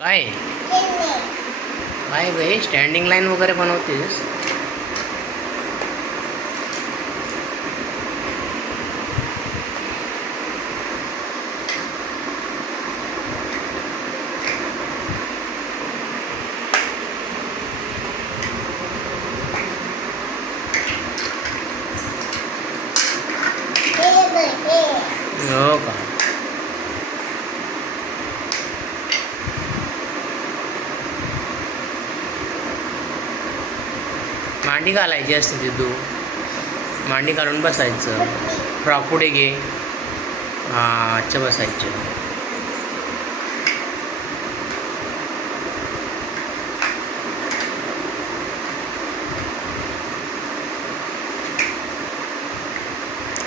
काय काय बाई स्टँडिंग लाईन वगैरे बनवतेस? हो का? मांडी घालायची असते ती तू मांडी काढून बसायचं. फ्रॉक पुढे घे. हां अच्छा बसायचं.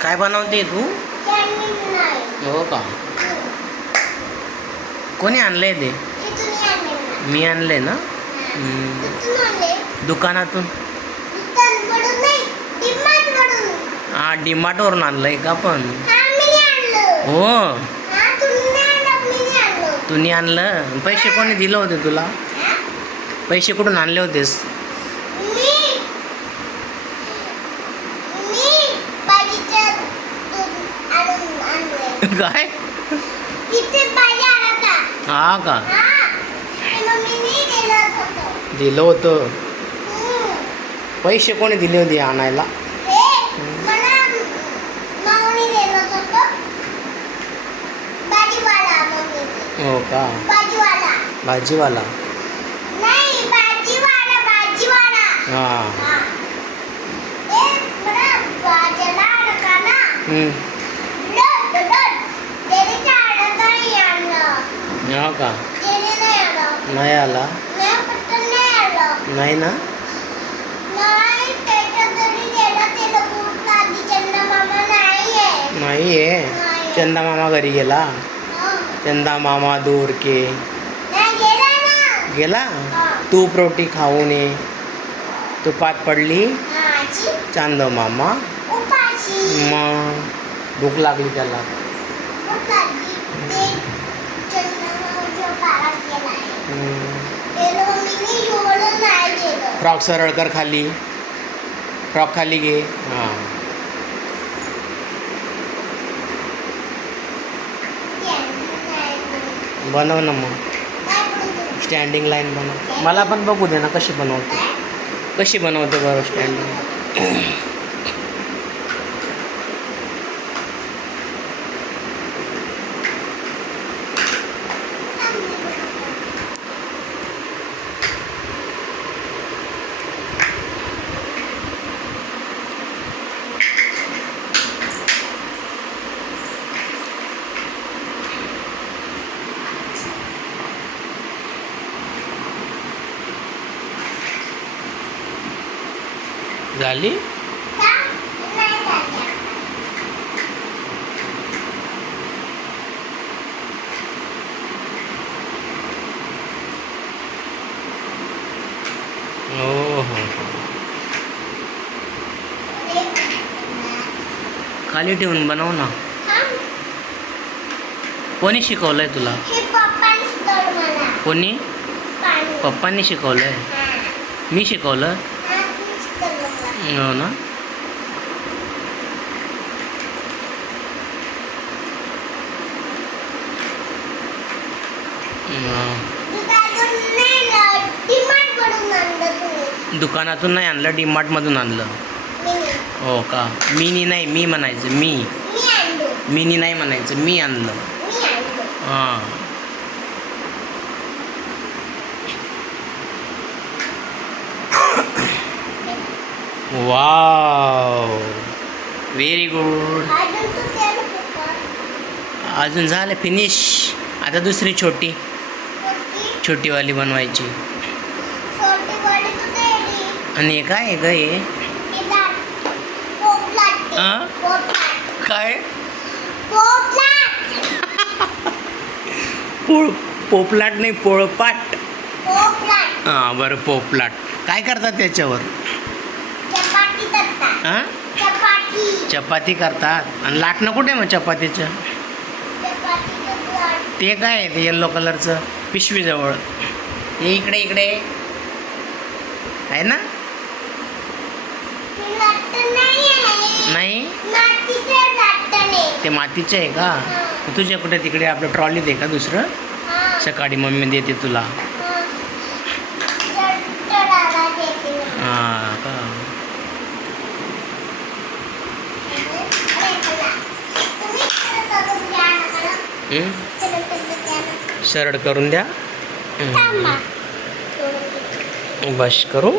काय बनवते तू? हो का? कोणी आणलंय ते? मी आणलंय ना. दुकानातून. हा डीमार्टवरून आणलंय का पण? हो तुम्ही आणलं. पैसे कोणी दिलं होते तुला? पैसे कुठून आणले होतेस? काय? हा का? दिलं होतं. पैसे कोणी दिले होते आणायला? हो का? भाजीवाला. हां हो का? नाही आला. नाही ना. नाही आहे. चंदा मामा घरी गेला. चंदा मामा दूर के गेला. तूप रोटी खाऊन ये. तुपात पडली चांद मामा. मग भूक लागली त्याला. फ्रॉक सरळ कर खाली. फ्रॉक खाली घे. हां बनव ना मग. स्टँडिंग लाईन बनव. मला पण बघू दे ना कशी बनवते. कशी बनवते बरं स्टँडिंग. झाली. हो खाली ठेवून बनव ना. कोणी शिकवलंय तुला? कोणी? पप्पांनी शिकवलंय. मी शिकवलं. हो ना. दुकानातून नाही आणलं. डीमार्टमधून आणलं. हो का? मीनी नाही मी म्हणायचं. मीनी नाही म्हणायचं. मी आणलं. हां वाव व्हेरी गुड. अजून झालं फिनिश. आता दुसरी छोटीवाली बनवायची. आणि हे काय ग हे? काय? पोपलाट नाही पोळपाट. हां बरं पोपलाट. काय करतात त्याच्यावर? हां चपाती करतात. आणि लाटणं कुठे मग चपातीचं? ते काय आहे ते येल्लो कलरचं? पिशवीजवळ. ये इकडे इकडे आहे ना. नाही ते मातीचे आहे का. तुझ्या कुठे तिकडे आपलं ट्रॉलीत आहे का दुसरं. सकाळी मम्मी देते तुला. हां का. सरळ करून द्या. बस करू.